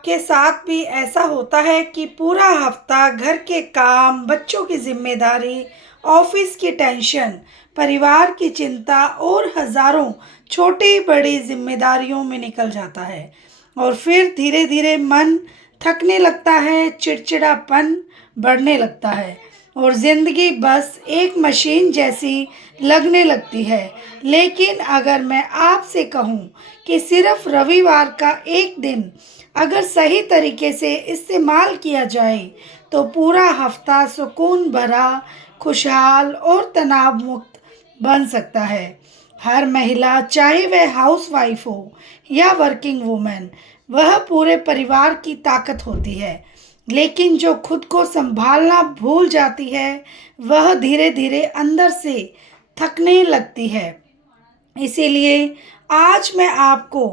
आपके साथ भी ऐसा होता है कि पूरा हफ्ता घर के काम, बच्चों की जिम्मेदारी, ऑफिस की टेंशन, परिवार की चिंता और हजारों छोटी बड़ी जिम्मेदारियों में निकल जाता है और फिर धीरे धीरे मन थकने लगता है, चिड़चिड़ापन बढ़ने लगता है और ज़िंदगी बस एक मशीन जैसी लगने लगती है। लेकिन अगर मैं आपसे कहूँ कि सिर्फ रविवार का एक दिन अगर सही तरीके से इस्तेमाल किया जाए तो पूरा हफ्ता सुकून भरा, खुशहाल और तनाव मुक्त बन सकता है। हर महिला, चाहे वह हाउसवाइफ हो या वर्किंग वूमेन, वह पूरे परिवार की ताकत होती है। लेकिन जो खुद को संभालना भूल जाती है वह धीरे धीरे अंदर से थकने लगती है। इसीलिए आज मैं आपको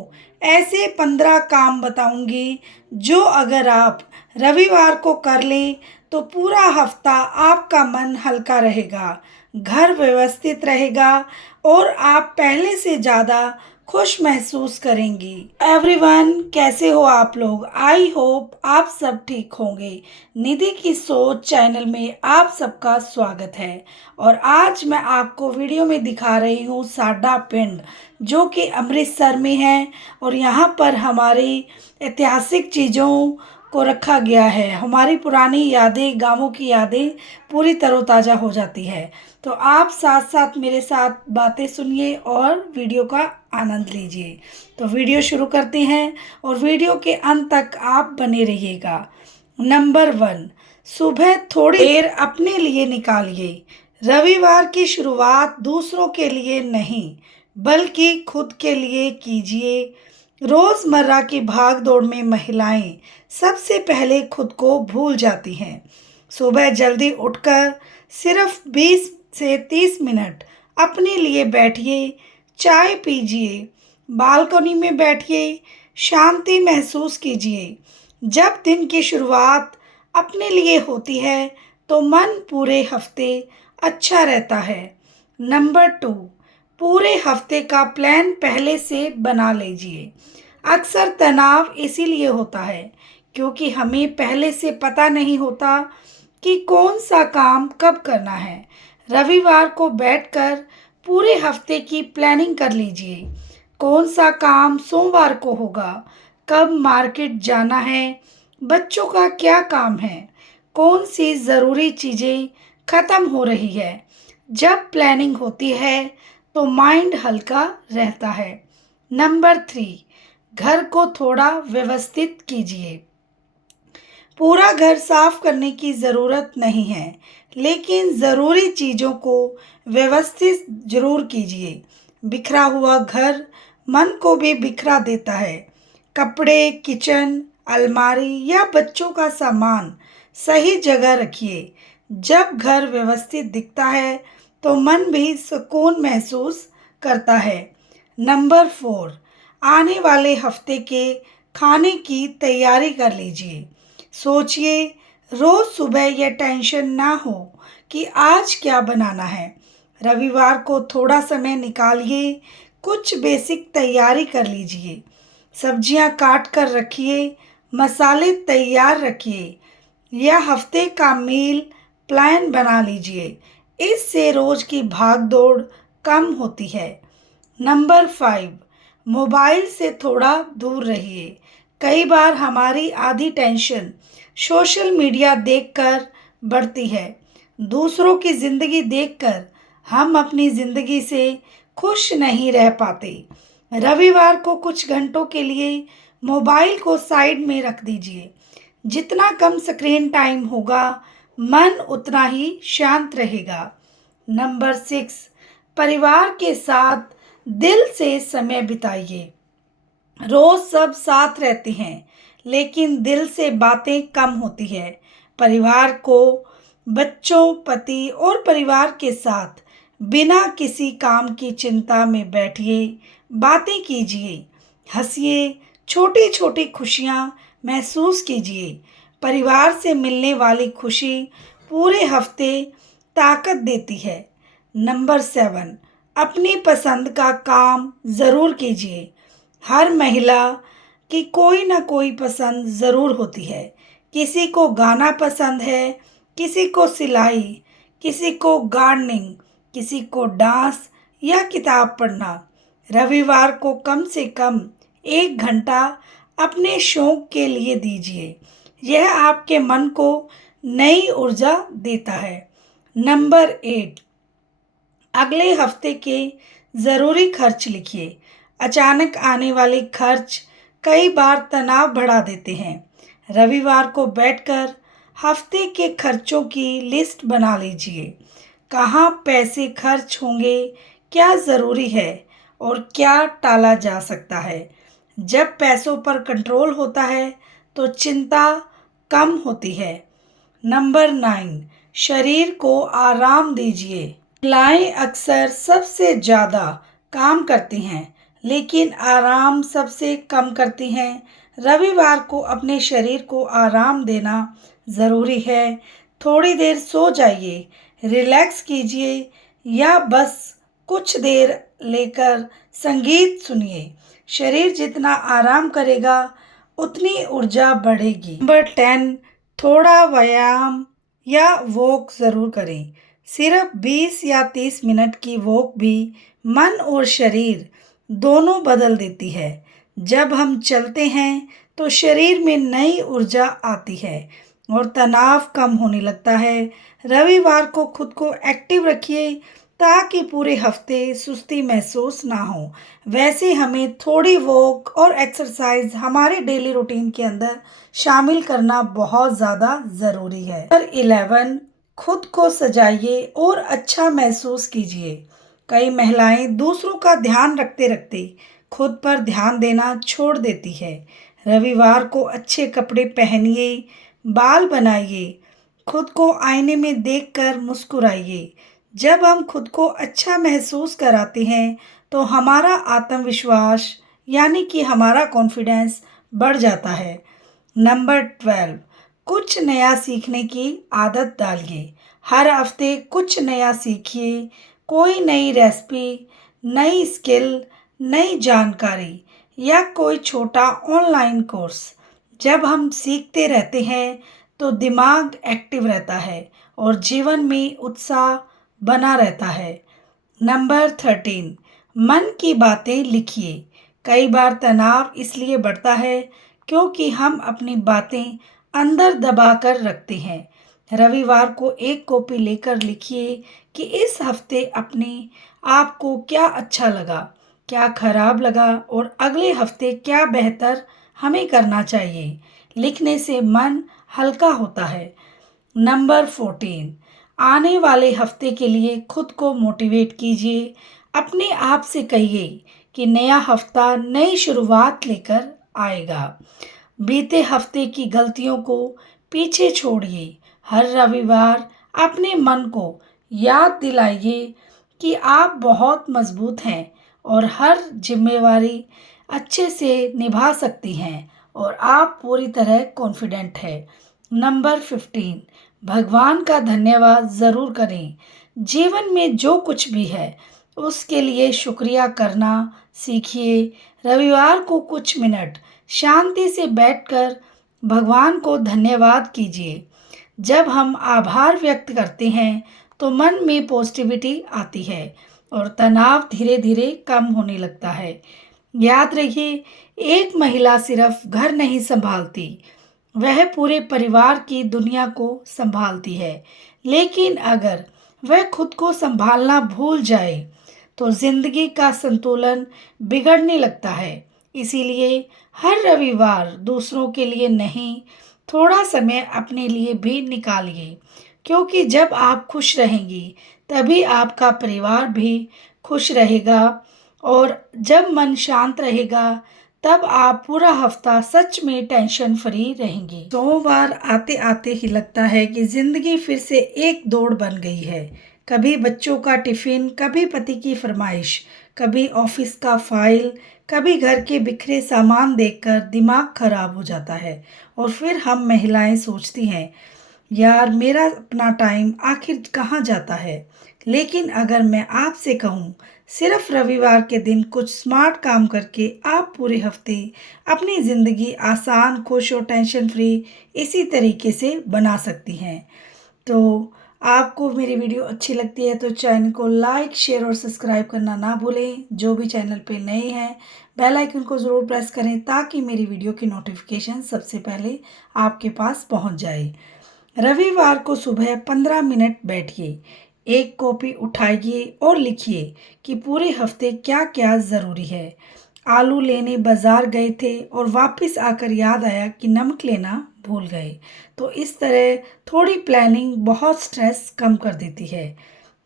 ऐसे 15 काम बताऊंगी जो अगर आप रविवार को कर लें तो पूरा हफ्ता आपका मन हल्का रहेगा, घर व्यवस्थित रहेगा और आप पहले से ज़्यादा खुश महसूस करेंगी। एवरीवन, कैसे हो आप लोग? आई होप आप सब ठीक होंगे। निधि की सोच चैनल में आप सबका स्वागत है और आज मैं आपको वीडियो में दिखा रही हूँ साडा पिंड, जो कि अमृतसर में है और यहाँ पर हमारी ऐतिहासिक चीज़ों को रखा गया है। हमारी पुरानी यादें, गांवों की यादें पूरी तरोताज़ा हो जाती है। तो आप साथ साथ मेरे साथ बातें सुनिए और वीडियो का आनंद लीजिए। तो वीडियो शुरू करते हैं और वीडियो के अंत तक आप बने रहिएगा। नंबर 1, सुबह थोड़ी देर अपने लिए निकालिए। रविवार की शुरुआत दूसरों के लिए नहीं बल्कि खुद के लिए कीजिए। रोज़मर्रा की भाग दौड़ में महिलाएं सबसे पहले खुद को भूल जाती हैं। सुबह जल्दी उठकर सिर्फ 20 से 30 मिनट अपने लिए बैठिए, चाय पीजिए, बालकनी में बैठिए, शांति महसूस कीजिए। जब दिन की शुरुआत अपने लिए होती है तो मन पूरे हफ्ते अच्छा रहता है। नंबर 2, पूरे हफ्ते का प्लान पहले से बना लीजिए। अक्सर तनाव इसीलिए होता है क्योंकि हमें पहले से पता नहीं होता कि कौन सा काम कब करना है। रविवार को बैठकर पूरे हफ्ते की प्लानिंग कर लीजिए। कौन सा काम सोमवार को होगा, कब मार्केट जाना है, बच्चों का क्या काम है, कौन सी ज़रूरी चीज़ें ख़त्म हो रही है। जब प्लानिंग होती है तो माइंड हल्का रहता है। नंबर 3, घर को थोड़ा व्यवस्थित कीजिए। पूरा घर साफ करने की ज़रूरत नहीं है, लेकिन ज़रूरी चीज़ों को व्यवस्थित जरूर कीजिए। बिखरा हुआ घर मन को भी बिखरा देता है। कपड़े, किचन, अलमारी या बच्चों का सामान सही जगह रखिए। जब घर व्यवस्थित दिखता है तो मन भी सुकून महसूस करता है। नंबर 4, आने वाले हफ्ते के खाने की तैयारी कर लीजिए। सोचिए, रोज़ सुबह यह टेंशन ना हो कि आज क्या बनाना है। रविवार को थोड़ा समय निकालिए, कुछ बेसिक तैयारी कर लीजिए। सब्जियां काट कर रखिए, मसाले तैयार रखिए या हफ्ते का मील प्लान बना लीजिए। इससे रोज़ की भाग दौड़ कम होती है। नंबर 5, मोबाइल से थोड़ा दूर रहिए। कई बार हमारी आधी टेंशन सोशल मीडिया देखकर बढ़ती है। दूसरों की ज़िंदगी देखकर हम अपनी ज़िंदगी से खुश नहीं रह पाते। रविवार को कुछ घंटों के लिए मोबाइल को साइड में रख दीजिए। जितना कम स्क्रीन टाइम होगा, मन उतना ही शांत रहेगा। नंबर 6, परिवार के साथ दिल से समय बिताइए। रोज सब साथ रहते हैं लेकिन दिल से बातें कम होती है। परिवार को, बच्चों, पति और परिवार के साथ बिना किसी काम की चिंता में बैठिए, बातें कीजिए, हंसिए, छोटी छोटी खुशियाँ महसूस कीजिए। परिवार से मिलने वाली खुशी पूरे हफ्ते ताकत देती है। नंबर 7, अपनी पसंद का काम ज़रूर कीजिए। हर महिला कि कोई ना कोई पसंद ज़रूर होती है। किसी को गाना पसंद है, किसी को सिलाई, किसी को गार्डनिंग, किसी को डांस या किताब पढ़ना। रविवार को कम से कम 1 घंटा अपने शौक के लिए दीजिए। यह आपके मन को नई ऊर्जा देता है। नंबर 8, अगले हफ्ते के ज़रूरी खर्च लिखिए। अचानक आने वाले खर्च कई बार तनाव बढ़ा देते हैं। रविवार को बैठकर हफ्ते के खर्चों की लिस्ट बना लीजिए। कहाँ पैसे खर्च होंगे, क्या ज़रूरी है और क्या टाला जा सकता है। जब पैसों पर कंट्रोल होता है तो चिंता कम होती है। नंबर 9, शरीर को आराम दीजिए। महिलाएं अक्सर सबसे ज़्यादा काम करती हैं, लेकिन आराम सबसे कम करती हैं। रविवार को अपने शरीर को आराम देना ज़रूरी है। थोड़ी देर सो जाइए, रिलैक्स कीजिए या बस कुछ देर लेकर संगीत सुनिए। शरीर जितना आराम करेगा उतनी ऊर्जा बढ़ेगी। नंबर 10, थोड़ा व्यायाम या वॉक ज़रूर करें। सिर्फ 20 या 30 मिनट की वॉक भी मन और शरीर दोनों बदल देती है। जब हम चलते हैं तो शरीर में नई ऊर्जा आती है और तनाव कम होने लगता है। रविवार को खुद को एक्टिव रखिए ताकि पूरे हफ्ते सुस्ती महसूस ना हो। वैसे हमें थोड़ी वॉक और एक्सरसाइज हमारे डेली रूटीन के अंदर शामिल करना बहुत ज़्यादा ज़रूरी है। नंबर 11, खुद को सजाइए और अच्छा महसूस कीजिए। कई महिलाएं दूसरों का ध्यान रखते रखते खुद पर ध्यान देना छोड़ देती है। रविवार को अच्छे कपड़े पहनिए, बाल बनाइए, खुद को आईने में देखकर मुस्कुराइए। जब हम खुद को अच्छा महसूस कराते हैं तो हमारा आत्मविश्वास यानी कि हमारा कॉन्फिडेंस बढ़ जाता है। नंबर 12, कुछ नया सीखने की आदत डालिए। हर हफ्ते कुछ नया सीखिए, कोई नई रेसिपी, नई स्किल, नई जानकारी या कोई छोटा ऑनलाइन कोर्स। जब हम सीखते रहते हैं तो दिमाग एक्टिव रहता है और जीवन में उत्साह बना रहता है। नंबर 13, मन की बातें लिखिए। कई बार तनाव इसलिए बढ़ता है क्योंकि हम अपनी बातें अंदर दबा कर रखते हैं। रविवार को एक कॉपी लेकर लिखिए कि इस हफ्ते अपने आप को क्या अच्छा लगा, क्या खराब लगा और अगले हफ्ते क्या बेहतर हमें करना चाहिए। लिखने से मन हल्का होता है। नंबर 14, आने वाले हफ्ते के लिए खुद को मोटिवेट कीजिए। अपने आप से कहिए कि नया हफ्ता नई शुरुआत लेकर आएगा। बीते हफ्ते की गलतियों को पीछे छोड़िए। हर रविवार अपने मन को याद दिलाइए कि आप बहुत मजबूत हैं और हर जिम्मेवारी अच्छे से निभा सकती हैं और आप पूरी तरह कॉन्फिडेंट है। नंबर 15, भगवान का धन्यवाद ज़रूर करें। जीवन में जो कुछ भी है उसके लिए शुक्रिया करना सीखिए। रविवार को कुछ मिनट शांति से बैठकर भगवान को धन्यवाद कीजिए। जब हम आभार व्यक्त करते हैं तो मन में पॉजिटिविटी आती है और तनाव धीरे धीरे कम होने लगता है। याद रखिए, एक महिला सिर्फ घर नहीं संभालती, वह पूरे परिवार की दुनिया को संभालती है। लेकिन अगर वह खुद को संभालना भूल जाए तो जिंदगी का संतुलन बिगड़ने लगता है। इसीलिए हर रविवार दूसरों के लिए नहीं, थोड़ा समय अपने लिए भी निकालिए, क्योंकि जब आप खुश रहेंगी तभी आपका परिवार भी खुश रहेगा और जब मन शांत रहेगा तब आप पूरा हफ्ता सच में टेंशन फ्री रहेंगी। सोमवार आते आते ही लगता है कि जिंदगी फिर से एक दौड़ बन गई है। कभी बच्चों का टिफिन, कभी पति की फरमाइश, कभी ऑफिस का फाइल, कभी घर के बिखरे सामान देखकर दिमाग खराब हो जाता है। और फिर हम महिलाएं सोचती हैं, यार मेरा अपना टाइम आखिर कहाँ जाता है। लेकिन अगर मैं आपसे कहूँ, सिर्फ रविवार के दिन कुछ स्मार्ट काम करके आप पूरे हफ्ते अपनी ज़िंदगी आसान, खुश और टेंशन फ्री इसी तरीके से बना सकती हैं। तो आपको मेरी वीडियो अच्छी लगती है तो चैनल को लाइक, शेयर और सब्सक्राइब करना ना भूलें। जो भी चैनल पे नए हैं, बेल आइकन को ज़रूर प्रेस करें ताकि मेरी वीडियो की नोटिफिकेशन सबसे पहले आपके पास पहुंच जाए। रविवार को सुबह 15 मिनट बैठिए, एक कॉपी उठाइए और लिखिए कि पूरे हफ्ते क्या क्या ज़रूरी है। आलू लेने बाजार गए थे और वापस आकर याद आया कि नमक लेना भूल गए। तो इस तरह थोड़ी प्लानिंग बहुत स्ट्रेस कम कर देती है।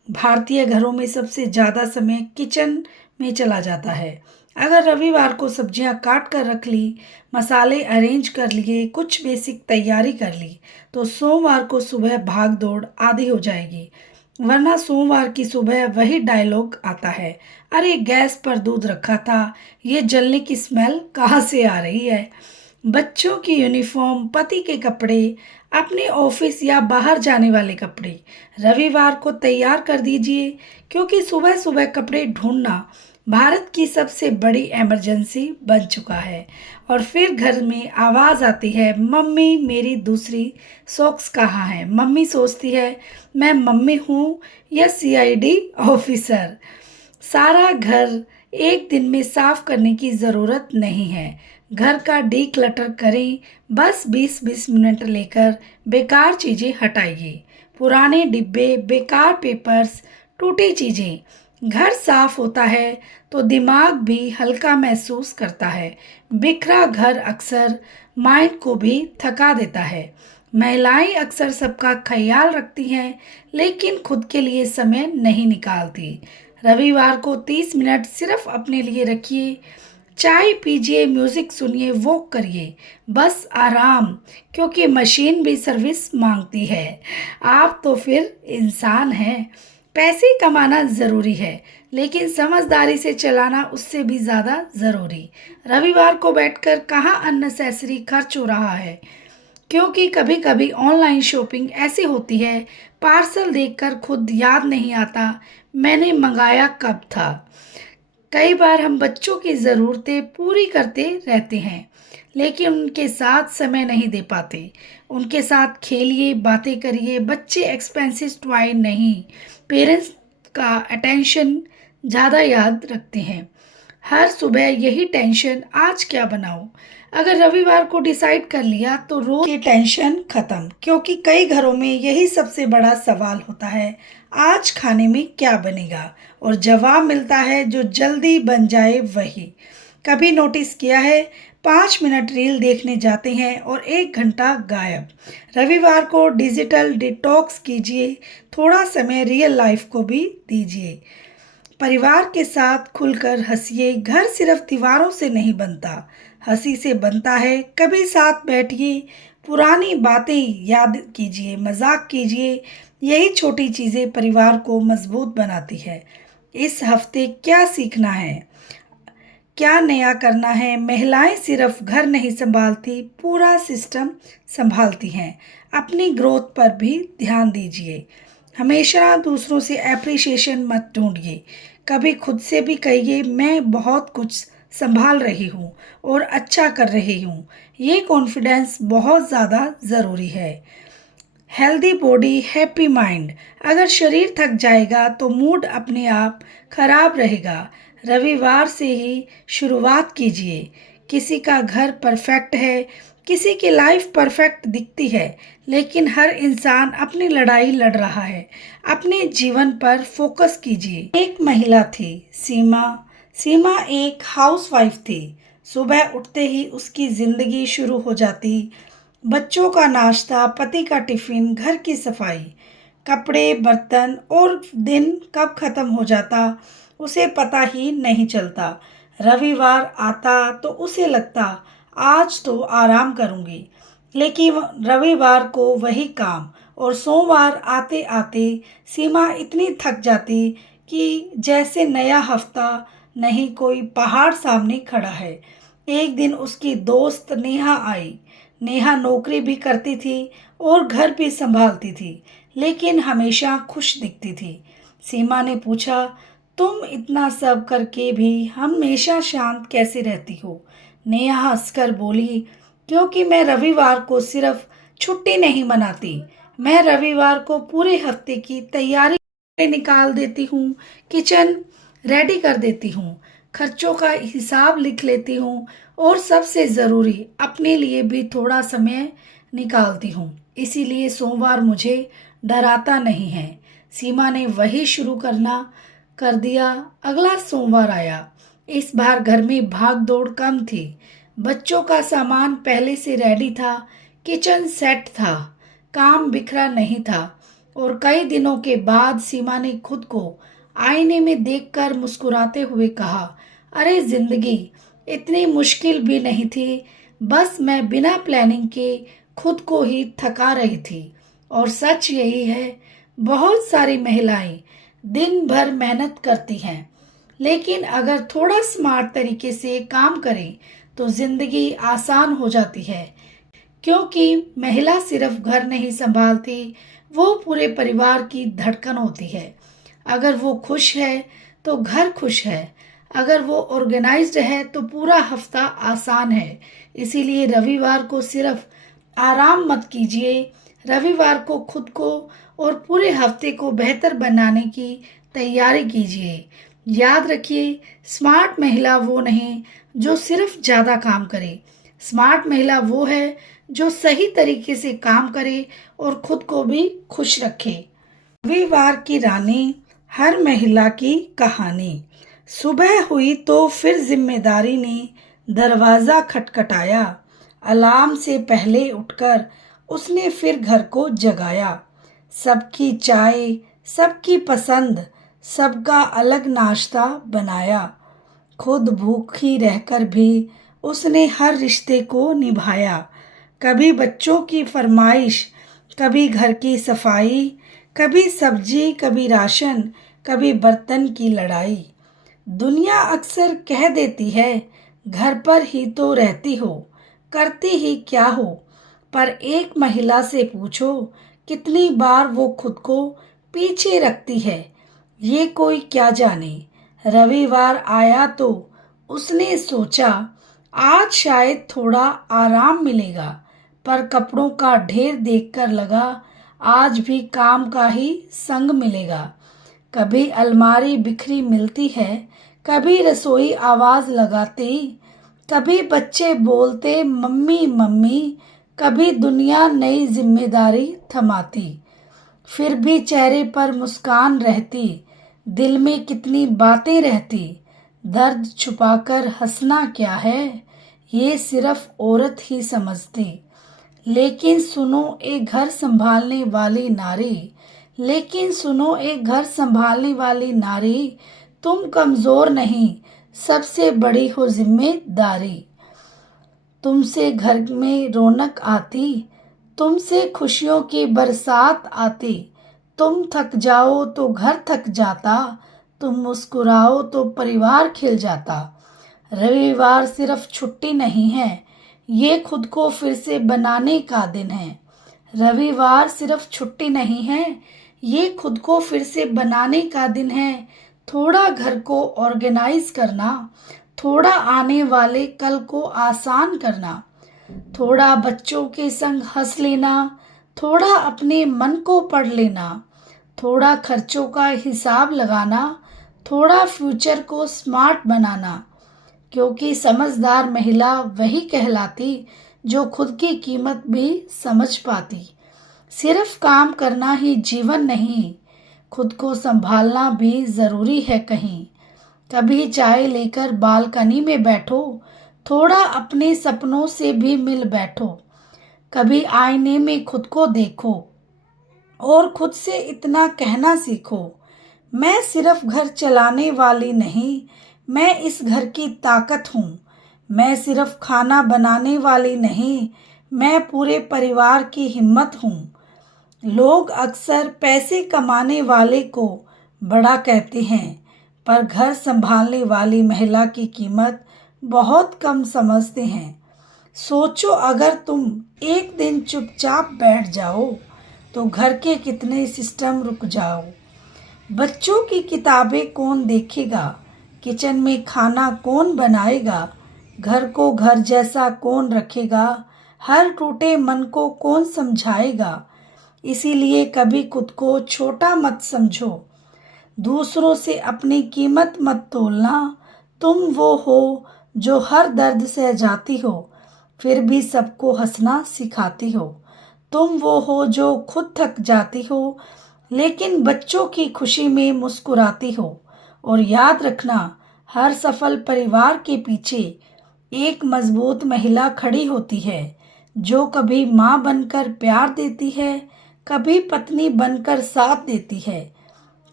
भारतीय घरों में सबसे ज़्यादा समय किचन में चला जाता है। अगर रविवार को सब्जियां काट कर रख ली, मसाले अरेंज कर लिए, कुछ बेसिक तैयारी कर ली, तो सोमवार को सुबह भाग दौड़ आधी हो जाएगी। वरना सोमवार की सुबह वही डायलॉग आता है, अरे गैस पर दूध रखा था, ये जलने की स्मेल कहाँ से आ रही है। बच्चों की यूनिफॉर्म, पति के कपड़े, अपने ऑफिस या बाहर जाने वाले कपड़े रविवार को तैयार कर दीजिए, क्योंकि सुबह सुबह कपड़े ढूंढना भारत की सबसे बड़ी इमरजेंसी बन चुका है। और फिर घर में आवाज़ आती है, मम्मी मेरी दूसरी सॉक्स कहाँ है। मम्मी सोचती है मैं मम्मी हूँ या सीआईडी ऑफिसर। सारा घर एक दिन में साफ करने की ज़रूरत नहीं है। घर का डीक्लटर करें, बस 20-20 मिनट लेकर बेकार चीज़ें हटाइए। पुराने डिब्बे, बेकार पेपर्स, टूटी चीज़ें। घर साफ होता है तो दिमाग भी हल्का महसूस करता है। बिखरा घर अक्सर माइंड को भी थका देता है। महिलाएं अक्सर सबका ख्याल रखती हैं, लेकिन खुद के लिए समय नहीं निकालती। रविवार को 30 मिनट सिर्फ अपने लिए रखिए। चाय पीजिए, म्यूज़िक सुनिए, वॉक करिए, बस आराम, क्योंकि मशीन भी सर्विस मांगती है। आप तो फिर इंसान हैं। पैसे कमाना ज़रूरी है, लेकिन समझदारी से चलाना उससे भी ज़्यादा ज़रूरी। रविवार को बैठकर कहाँ अननेसेसरी खर्च हो रहा है, क्योंकि कभी कभी ऑनलाइन शॉपिंग ऐसी होती है, पार्सल देखकर खुद याद नहीं आता मैंने मंगाया कब था। कई बार हम बच्चों की ज़रूरतें पूरी करते रहते हैं, लेकिन उनके साथ समय नहीं दे पाते। उनके साथ खेलिए, बातें करिए। बच्चे एक्सपेंसिव टॉय नहीं, पेरेंट्स का अटेंशन ज़्यादा याद रखते हैं। हर सुबह यही टेंशन, आज क्या बनाऊं। अगर रविवार को डिसाइड कर लिया तो रोज की टेंशन खत्म, क्योंकि कई घरों में यही सबसे बड़ा सवाल होता है, आज खाने में क्या बनेगा। और जवाब मिलता है जो जल्दी बन जाए वही। कभी नोटिस किया है, 5 मिनट रील देखने जाते हैं और 1 घंटा गायब। रविवार को डिजिटल डिटॉक्स कीजिए, थोड़ा समय रियल लाइफ को भी दीजिए। परिवार के साथ खुलकर हंसिए। घर सिर्फ दीवारों से नहीं बनता, हंसी से बनता है। कभी साथ बैठिए, पुरानी बातें याद कीजिए, मजाक कीजिए। यही छोटी चीज़ें परिवार को मजबूत बनाती है। इस हफ्ते क्या सीखना है, क्या नया करना है। महिलाएं सिर्फ घर नहीं संभालती, पूरा सिस्टम संभालती हैं। अपनी ग्रोथ पर भी ध्यान दीजिए। हमेशा दूसरों से एप्रिसिएशन मत ढूंढिए, कभी खुद से भी कहिए मैं बहुत कुछ संभाल रही हूँ और अच्छा कर रही हूँ। ये कॉन्फिडेंस बहुत ज़्यादा ज़रूरी है। Healthy body, happy mind. अगर शरीर थक जाएगा तो मूड अपने आप खराब रहेगा। रविवार से ही शुरुआत कीजिए। किसी का घर परफेक्ट है, किसी की लाइफ परफेक्ट दिखती है, लेकिन हर इंसान अपनी लड़ाई लड़ रहा है। अपने जीवन पर फोकस कीजिए। एक महिला थी, सीमा। सीमा एक हाउसवाइफ थी। सुबह उठते ही उसकी ज़िंदगी शुरू हो जाती। बच्चों का नाश्ता, पति का टिफिन, घर की सफाई, कपड़े, बर्तन, और दिन कब खत्म हो जाता उसे पता ही नहीं चलता। रविवार आता तो उसे लगता आज तो आराम करूंगी, लेकिन रविवार को वही काम। और सोमवार आते आते सीमा इतनी थक जाती कि जैसे नया हफ्ता नहीं, कोई पहाड़ सामने खड़ा है। एक दिन उसकी दोस्त नेहा आई। नेहा नौकरी भी करती थी और घर भी संभालती थी, लेकिन हमेशा खुश दिखती थी। सीमा ने पूछा, तुम इतना सब करके भी हमेशा शांत कैसे रहती हो? नेहा हंसकर बोली, क्योंकि मैं रविवार को सिर्फ छुट्टी नहीं मनाती, मैं रविवार को पूरे हफ्ते की तैयारी निकाल देती हूँ, किचन रेडी कर देती हूँ, खर्चों का हिसाब लिख लेती हूँ और सबसे ज़रूरी अपने लिए भी थोड़ा समय निकालती हूँ। इसीलिए सोमवार मुझे डराता नहीं है। सीमा ने वही शुरू करना कर दिया। अगला सोमवार आया। इस बार घर में भाग दौड़ कम थी। बच्चों का सामान पहले से रेडी था, किचन सेट था, काम बिखरा नहीं था और कई दिनों के बाद सीमा ने खुद को आईने में देखकर मुस्कुराते हुए कहा, अरे जिंदगी इतनी मुश्किल भी नहीं थी, बस मैं बिना प्लानिंग के खुद को ही थका रही थी। और सच यही है, बहुत सारी महिलाएं दिन भर मेहनत करती हैं, लेकिन अगर थोड़ा स्मार्ट तरीके से काम करें तो जिंदगी आसान हो जाती है। क्योंकि महिला सिर्फ घर नहीं संभालती, वो पूरे परिवार की धड़कन होती है। अगर वो खुश है तो घर खुश है, अगर वो ऑर्गेनाइज्ड है तो पूरा हफ्ता आसान है। इसीलिए रविवार को सिर्फ आराम मत कीजिए, रविवार को खुद को और पूरे हफ्ते को बेहतर बनाने की तैयारी कीजिए। याद रखिए, स्मार्ट महिला वो नहीं जो सिर्फ ज़्यादा काम करे, स्मार्ट महिला वो है जो सही तरीके से काम करे और खुद को भी खुश रखे। रविवार की रानी, हर महिला की कहानी। सुबह हुई तो फिर जिम्मेदारी ने दरवाज़ा खटखटाया। अलार्म से पहले उठकर उसने फिर घर को जगाया। सबकी चाय, सबकी पसंद, सबका अलग नाश्ता बनाया। खुद भूखी रहकर भी उसने हर रिश्ते को निभाया। कभी बच्चों की फरमाइश, कभी घर की सफाई, कभी सब्जी, कभी राशन, कभी बर्तन की लड़ाई। दुनिया अक्सर कह देती है, घर पर ही तो रहती हो, करती ही क्या हो। पर एक महिला से पूछो, कितनी बार वो खुद को पीछे रखती है, ये कोई क्या जाने। रविवार आया तो उसने सोचा, आज शायद थोड़ा आराम मिलेगा, पर कपड़ों का ढेर देखकर लगा, आज भी काम का ही संग मिलेगा। कभी अलमारी बिखरी मिलती है, कभी रसोई आवाज लगाती, कभी बच्चे बोलते मम्मी मम्मी, कभी दुनिया नई जिम्मेदारी थमाती। फिर भी चेहरे पर मुस्कान रहती, दिल में कितनी बातें रहती। दर्द छुपाकर हंसना क्या है, ये सिर्फ औरत ही समझती। लेकिन सुनो एक घर संभालने वाली नारी, लेकिन सुनो एक घर संभालने वाली नारी, तुम कमजोर नहीं, सबसे बड़ी हो जिम्मेदारी। तुमसे घर में रौनक आती, तुमसे खुशियों की बरसात आती। तुम थक जाओ तो घर थक जाता, तुम मुस्कुराओ तो परिवार खिल जाता। रविवार सिर्फ छुट्टी नहीं है, ये खुद को फिर से बनाने का दिन है। रविवार सिर्फ छुट्टी नहीं है, ये खुद को फिर से बनाने का दिन है। थोड़ा घर को ऑर्गेनाइज करना, थोड़ा आने वाले कल को आसान करना, थोड़ा बच्चों के संग हंस लेना, थोड़ा अपने मन को पढ़ लेना, थोड़ा खर्चों का हिसाब लगाना, थोड़ा फ्यूचर को स्मार्ट बनाना। क्योंकि समझदार महिला वही कहलाती जो खुद की कीमत भी समझ पाती। सिर्फ काम करना ही जीवन नहीं, खुद को संभालना भी जरूरी है कहीं। कभी चाय लेकर बालकनी में बैठो, थोड़ा अपने सपनों से भी मिल बैठो। कभी आईने में खुद को देखो और खुद से इतना कहना सीखो, मैं सिर्फ घर चलाने वाली नहीं, मैं इस घर की ताकत हूँ। मैं सिर्फ खाना बनाने वाली नहीं, मैं पूरे परिवार की हिम्मत हूँ। लोग अक्सर पैसे कमाने वाले को बड़ा कहते हैं, पर घर संभालने वाली महिला की कीमत बहुत कम समझते हैं। सोचो, अगर तुम एक दिन चुपचाप बैठ जाओ तो घर के कितने सिस्टम रुक जाओ। बच्चों की किताबें कौन देखेगा, किचन में खाना कौन बनाएगा, घर को घर जैसा कौन रखेगा, हर टूटे मन को कौन समझाएगा। इसीलिए कभी खुद को छोटा मत समझो, दूसरों से अपनी कीमत मत तोलना। तुम वो हो जो हर दर्द सह जाती हो, फिर भी सबको हंसना सिखाती हो। तुम वो हो जो खुद थक जाती हो, लेकिन बच्चों की खुशी में मुस्कुराती हो। और याद रखना, हर सफल परिवार के पीछे एक मजबूत महिला खड़ी होती है, जो कभी माँ बनकर प्यार देती है, कभी पत्नी बनकर साथ देती है,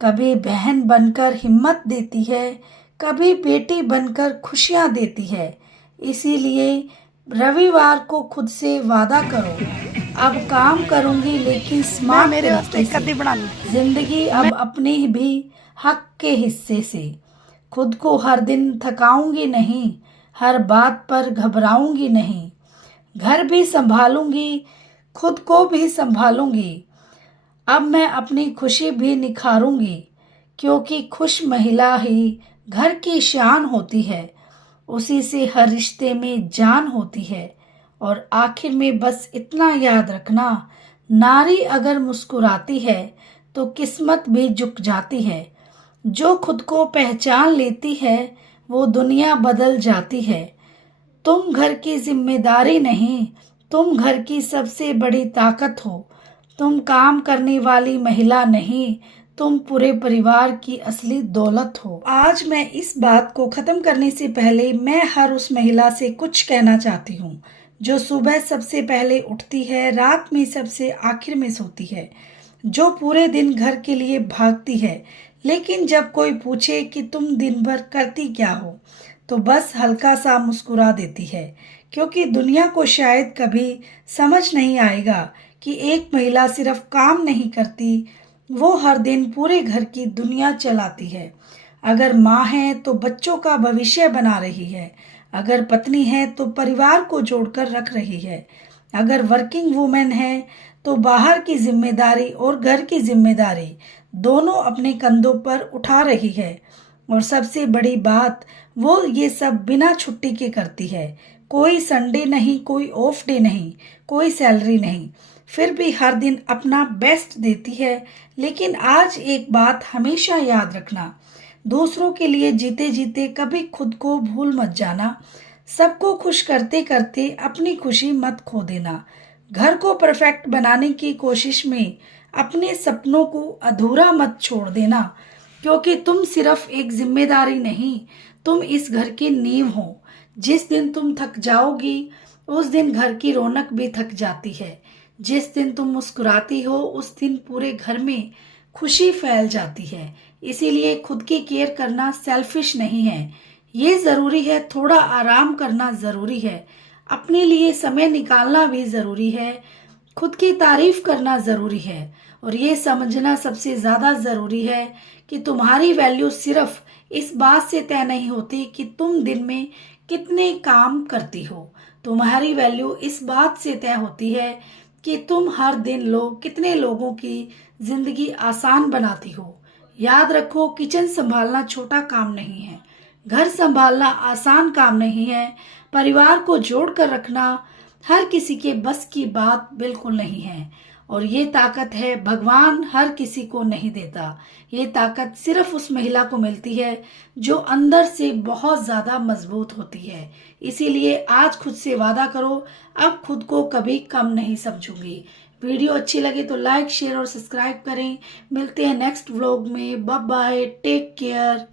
कभी बहन बनकर हिम्मत देती है, कभी बेटी बनकर खुशियाँ देती है। इसीलिए रविवार को खुद से वादा करो, अब काम करूंगी लेकिन स्मार्ट तरीके से। जिंदगी अब अपने भी हक के हिस्से से। खुद को हर दिन थकाऊंगी नहीं, हर बात पर घबराऊंगी नहीं। घर भी संभालूंगी, खुद को भी संभालूंगी। अब मैं अपनी खुशी भी निखारूंगी, क्योंकि खुश महिला ही घर की शान होती है। उसी से हर रिश्ते में जान होती है। और आखिर में बस इतना याद रखना, नारी अगर मुस्कुराती है तो किस्मत भी झुक जाती है। जो खुद को पहचान लेती है वो दुनिया बदल जाती है। तुम घर की जिम्मेदारी नहीं, तुम घर की सबसे बड़ी ताकत हो। तुम काम करने वाली महिला नहीं, तुम पूरे परिवार की असली दौलत हो। आज मैं इस बात को खत्म करने से पहले मैं हर उस महिला से कुछ कहना चाहती हूँ, जो सुबह सबसे पहले उठती है, रात में सबसे आखिर में सोती है, जो पूरे दिन घर के लिए भागती है, लेकिन जब कोई पूछे कि तुम दिन भर करती क्या हो, तो बस हल्का सा मुस्कुरा देती है। क्योंकि दुनिया को शायद कभी समझ नहीं आएगा कि एक महिला सिर्फ काम नहीं करती, वो हर दिन पूरे घर की दुनिया चलाती है। अगर माँ है तो बच्चों का भविष्य बना रही है, अगर पत्नी है तो परिवार को जोड़कर रख रही है, अगर वर्किंग वुमेन है तो बाहर की जिम्मेदारी और घर की जिम्मेदारी दोनों अपने कंधों पर उठा रही है। और सबसे बड़ी बात, वो ये सब बिना छुट्टी के करती है। कोई संडे नहीं, कोई ऑफ डे नहीं, कोई सैलरी नहीं, फिर भी हर दिन अपना बेस्ट देती है। लेकिन आज एक बात हमेशा याद रखना, दूसरों के लिए जीते जीते कभी खुद को भूल मत जाना। सबको खुश करते करते अपनी खुशी मत खो देना। घर को परफेक्ट बनाने की कोशिश में अपने सपनों को अधूरा मत छोड़ देना, क्योंकि तुम सिर्फ एक जिम्मेदारी नहीं, तुम इस घर की नींव हो। जिस दिन तुम थक जाओगी उस दिन घर की रौनक भी थक जाती है। जिस दिन तुम मुस्कुराती हो उस दिन पूरे घर में खुशी फैल जाती है। इसीलिए खुद की केयर करना सेल्फिश नहीं है, ये ज़रूरी है। थोड़ा आराम करना ज़रूरी है, अपने लिए समय निकालना भी ज़रूरी है, खुद की तारीफ करना ज़रूरी है। और ये समझना सबसे ज़्यादा ज़रूरी है कि तुम्हारी वैल्यू सिर्फ इस बात से तय नहीं होती कि तुम दिन में कितने काम करती हो। तुम्हारी वैल्यू इस बात से तय होती है कि तुम हर दिन कितने लोगों की जिंदगी आसान बनाती हो। याद रखो, किचन संभालना छोटा काम नहीं है, घर संभालना आसान काम नहीं है, परिवार को जोड़ कर रखना हर किसी के बस की बात बिल्कुल नहीं है। और ये ताकत है भगवान हर किसी को नहीं देता। ये ताकत सिर्फ उस महिला को मिलती है जो अंदर से बहुत ज़्यादा मजबूत होती है। इसीलिए आज खुद से वादा करो, अब खुद को कभी कम नहीं समझूंगी। वीडियो अच्छी लगे तो लाइक, शेयर और सब्सक्राइब करें। मिलते हैं नेक्स्ट व्लॉग में। Bye bye, take care.